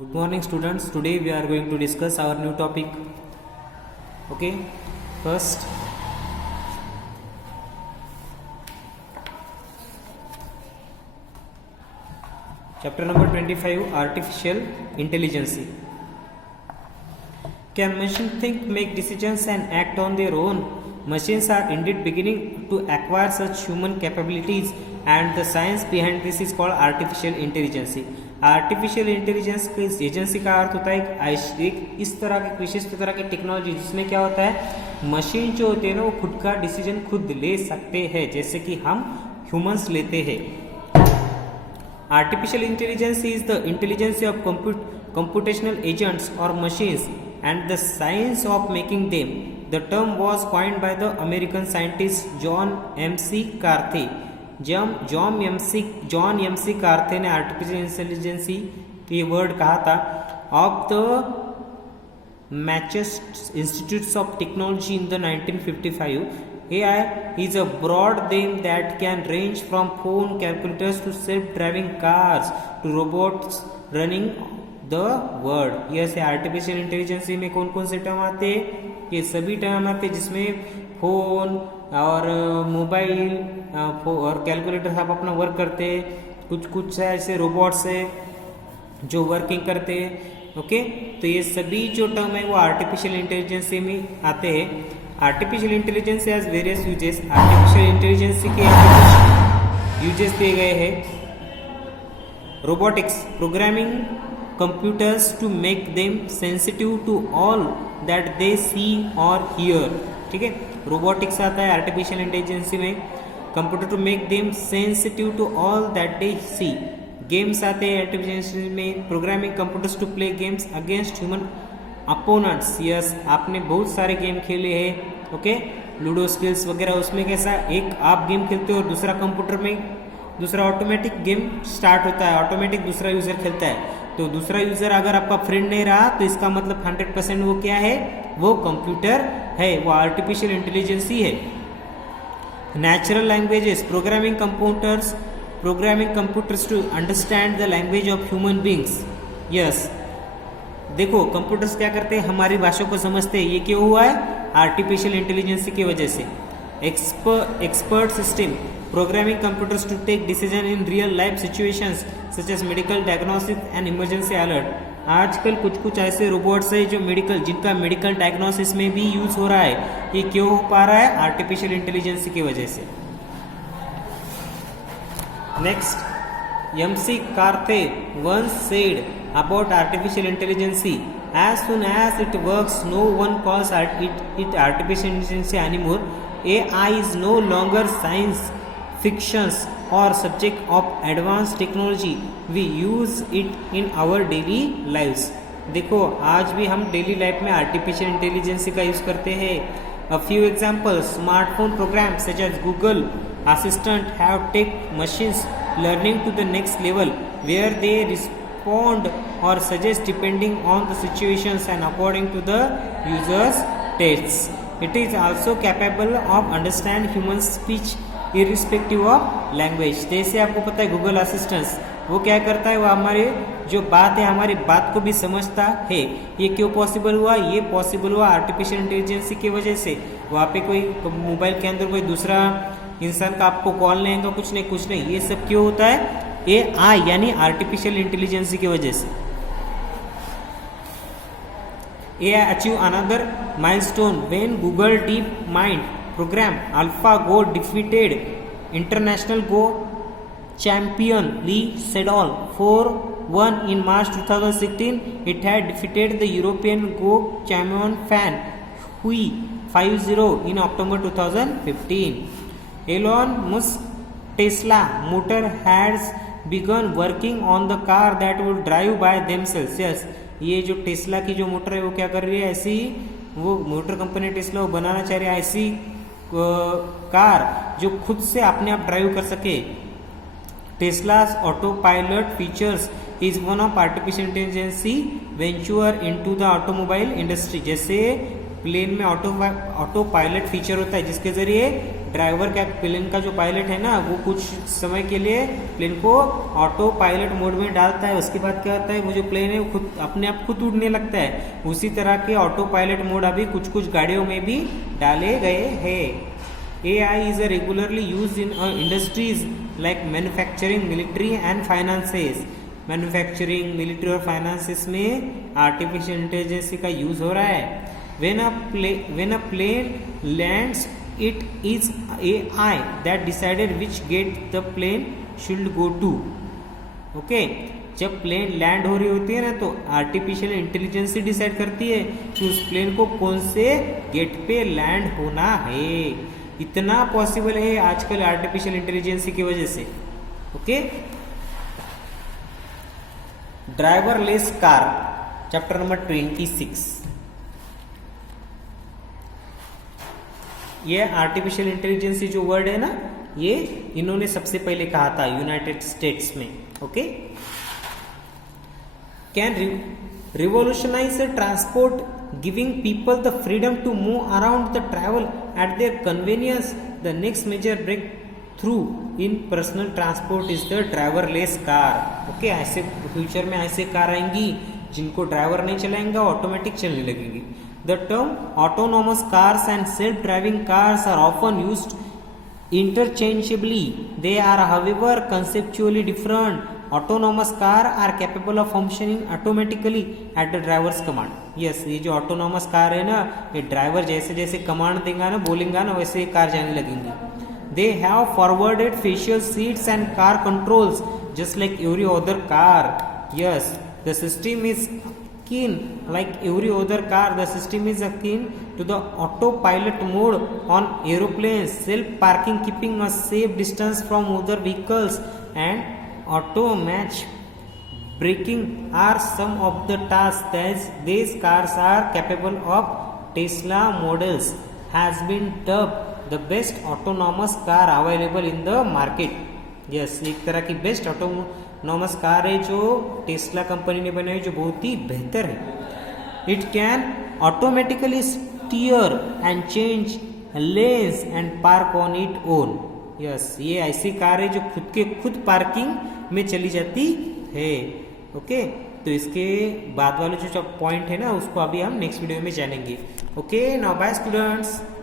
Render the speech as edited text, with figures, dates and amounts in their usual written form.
Good morning students. Today we are going to discuss our new topic. Okay, first chapter number 25, artificial intelligence. Can machine think, make decisions and act on their own? Machines are indeed beginning to acquire such human capabilities, and the science behind this is called artificial intelligence. Artificial intelligence की agency का अर्थ होता है एक इस तरह की विशिष्ट तरह की टेक्नोलॉजी जिसमें क्या होता है, मशीन जो होते हैं ना वो खुद का डिसीजन खुद ले सकते हैं, जैसे कि हम ह्यूमंस लेते हैं. Artificial intelligence is the intelligence of computational agents or machines and the science of making them. The term was coined by the American scientist John M.C. Carthy. John M C Carthy ने artificial intelligence ये word कहा था. Of the Manchester Institute of Technology in the 1955. AI is a broad name that can range from phone calculators to self-driving cars to robots running the world. यह से artificial intelligence में कौन कौन से term आते हैं? ये सभी टर्म आते हैं जिसमें फोन और मोबाइल और कैलकुलेटर आप अपना वर्क करते हैं. कुछ ऐसे रोबोट्स है जो वर्किंग करते हैं. ओके, तो ये सभी जो टर्म है वो आर्टिफिशियल इंटेलिजेंस में आते हैं. Artificial intelligence has various uses. Artificial intelligence के कुछ यूजेस दिए गए हैं. Robotics, programming computers to make them sensitive to all that they see or hear. ठीक है, रोबोटिक्स आता है आर्टिफिशियल इंटेलिजेंस में. Computer to make them sensitive to all that they see. Games आते हैं आर्टिफिशियल में. Programming computers to play games against human opponents. Yes, आपने बहुत सारे गेम खेले हैं. ओके, लूडो स्किल्स वगैरह. उसमें कैसा, एक आप गेम खेलते हो और दूसरा कंप्यूटर में दूसरा ऑटोमेटिक गेम स्टार्ट होता है, ऑटोमेटिक दूसरा यूजर खेलता है. तो दूसरा यूजर अगर आपका फ्रेंड नहीं रहा तो इसका मतलब 100% वो क्या है, वो कंप्यूटर है, वो आर्टिफिशियल इंटेलिजेंस ही है. Natural languages, programming computers to understand the language of human beings. Yes, देखो कंप्यूटर्स क्या करते हैं, हमारी भाषा को समझते हैं. ये क्यों हुआ है, आर्टिफिशियल इंटेलिजेंस की वजह से. Expert system, programming computers to take decision in real life situations such as medical diagnosis and emergency alert. आजकल कुछ ऐसे रोबोट्स है जो जिनका मेडिकल डायग्नोसिस में भी यूज हो रहा है. ये क्यों हो पा रहा है, आर्टिफिशियल इंटेलिजेंस की वजह से. Next, MC Carthy once said about artificial intelligence, as soon as it works, no one calls it artificial intelligence anymore. AI is no longer science fiction or subject of advanced technology. We use it in our daily lives. देखो आज भी हम daily life में artificial intelligence का use करते हैं. A few examples: smartphone programs such as Google Assistant have taken machines learning to the next level, where they respond or suggest depending on the situations and according to the user's tastes. It is also capable of understand human speech irrespective of language. जैसे आपको पता है Google assistance वो क्या करता है, वो हमारे जो बात है हमारी बात को भी समझता है. ये क्यों पॉसिबल हुआ, ये पॉसिबल हुआ आर्टिफिशियल इंटेलिजेंस की वजह से. वहाँ पे कोई मोबाइल के अंदर कोई दूसरा इंसान का आपको कॉल नहीं आएगा, कुछ नहीं. ये सब क्यों होता है, AI यानी आर्टिफिशियल इंटेलिजेंस की वजह से. AI achieve another milestone when Google DeepMind program AlphaGo defeated international Go champion Lee Sedol 4-1 in March 2016. It had defeated the European Go champion Fan Hui 5-0 in October 2015. Elon Musk Tesla Motor has begun working on the car that will drive by themselves. Yes, ये जो Tesla की जो motor है वो क्या कर रही है, ऐसी वो मोटर कंपनी टेस्ला वो बनाना चाह रही है ऐसी कार जो खुद से अपने आप ड्राइव कर सके. Tesla's auto pilot features is one of artificial intelligence venture into the automobile industry. जैसे प्लेन में ऑटो पायलट फीचर होता है जिसके जरिए ड्राइवर क्या प्लेन का जो पायलट है ना वो कुछ समय के लिए प्लेन को ऑटो पायलट मोड में डालता है, उसके बाद क्या होता है वो जो प्लेन है वो खुद अपने आप खुद उड़ने लगता है। उसी तरह के ऑटो पायलट मोड अभी कुछ कुछ गाड़ियों में भी डाले गए हैं। AI is regularly used in industries like manufacturing, military and finances. Manufacturing, military और फाइनेंसेस में आर्टिफिशियल इंटेलिजेंस का यूज हो रहा है। When a plane lands, it is AI that decided which gate the plane should go to. Okay? जब plane land हो रही होती है ना तो आर्टिफिशियल इंटेलिजेंस ही डिसाइड करती है कि उस प्लेन को कौन से गेट पे लैंड होना है। इतना पॉसिबल है आजकल आर्टिफिशियल इंटेलिजेंस की वजह से। Okay, driverless car chapter number 26। ये आर्टिफिशियल इंटेलिजेंस जो वर्ड है ना ये इन्होंने सबसे पहले कहा था यूनाइटेड स्टेट्स में। Okay, can revolutionise transport giving people the freedom to move around the travel at their convenience. The next major breakthrough in personal transport is the driverless car. Okay, ऐसे फ्यूचर में ऐसे car आएंगी जिनको driver नहीं चलाएंगा, automatic चलने लगेंगी। The term autonomous cars and self-driving cars are often used interchangeably. They are however conceptually different. Autonomous car are capable of functioning automatically at the driver's command. Yes, ये जो autonomous car है ना ये driver जैसे जैसे command देगा ना बोलेगा ना वैसे कार जाने लगेंगी। They have forwarded facial seats and car controls just like every other car. Yes, the system is akin like every other car. The system is akin to the autopilot mode on aeroplanes, self parking, keeping a safe distance from other vehicles, and auto match braking are some of the tasks that these cars are capable of. Tesla models has been dubbed the best autonomous car available in the market. Yes, एक तरह की best autonomous car है जो Tesla company ने बनाई जो बहुत ही बेहतर है। It can automatically steer and change lanes and park on its own. Yes, ये ऐसी कार है जो खुद के खुद पार्किंग में चली जाती है। ओके, तो इसके बाद वाले जो पॉइंट है ना उसको अभी हम नेक्स्ट वीडियो में जानेंगे। Okay, now bye students.